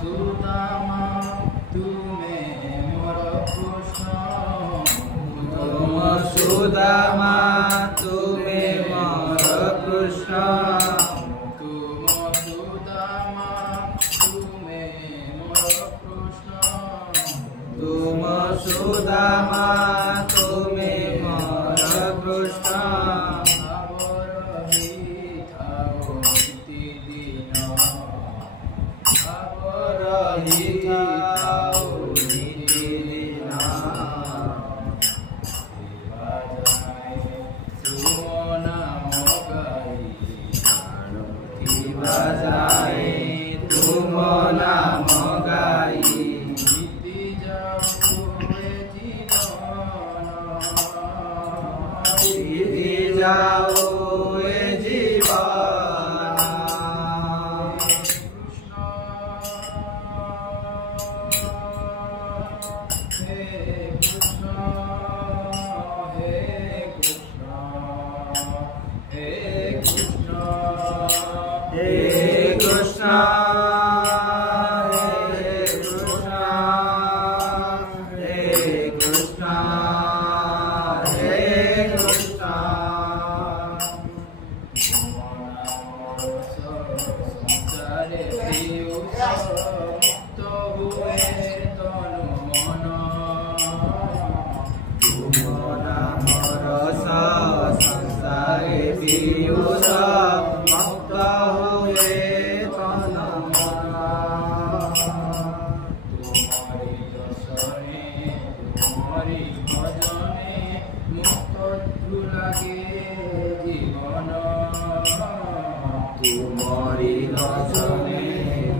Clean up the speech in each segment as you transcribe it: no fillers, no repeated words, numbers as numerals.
सुदामा तुमे मोर कृष्ण तुम सुदामा तुमे मोर कृष्ण तुम सुदामा तुमे मोर कृष्ण तुम सुदामा तुमे मोर कृष्ण तुम नाम गाई बीती जाओ ए जीवन हे कृष्ण हे कृष्ण हे कृष्ण हे कृष्ण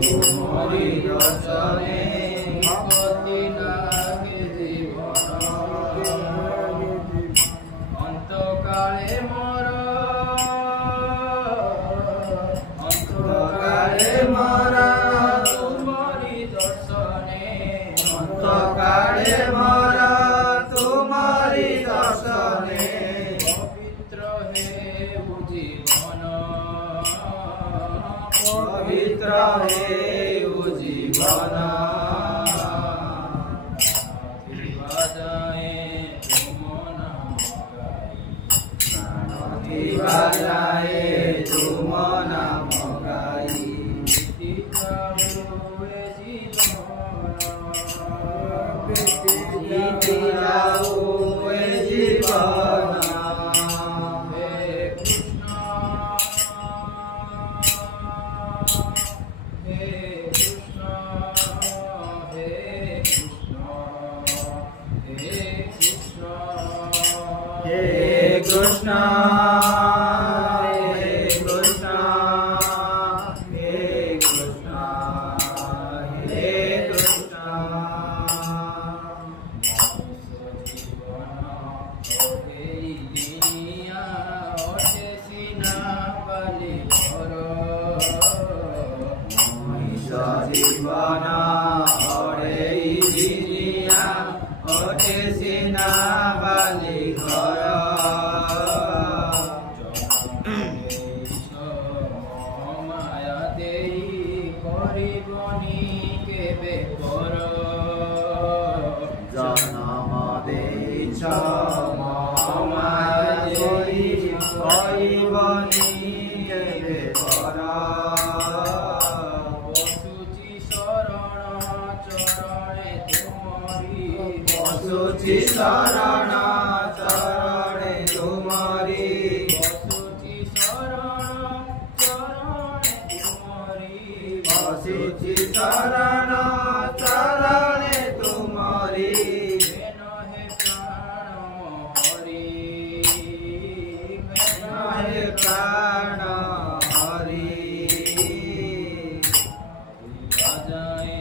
तुम्हारी दर्शने भक्ति लागे जीवन अंतकाले मोर तुम्हारी दर्शने अंतकाले मोर तुम्हारी दर्शने पवित्र हे जीवन पवित्र हे जीवन बजाए तुम नाम गाई बीती जाओ ए जीवन हे कृष्ण हे कृष्ण हे कृष्ण हे कृष्ण हे कृष्ण जीवन अरे दुनिया अटे सिना बाली घर माया देई करबनी केबे पर जन्म देइछ माया देई करबनी केबे पर बसुची शरण चरणे तुम्हारी बसुची शरण बसुची शरण चरणे तुम्हारी हे प्राण हरि हे प्राण हरि बजाए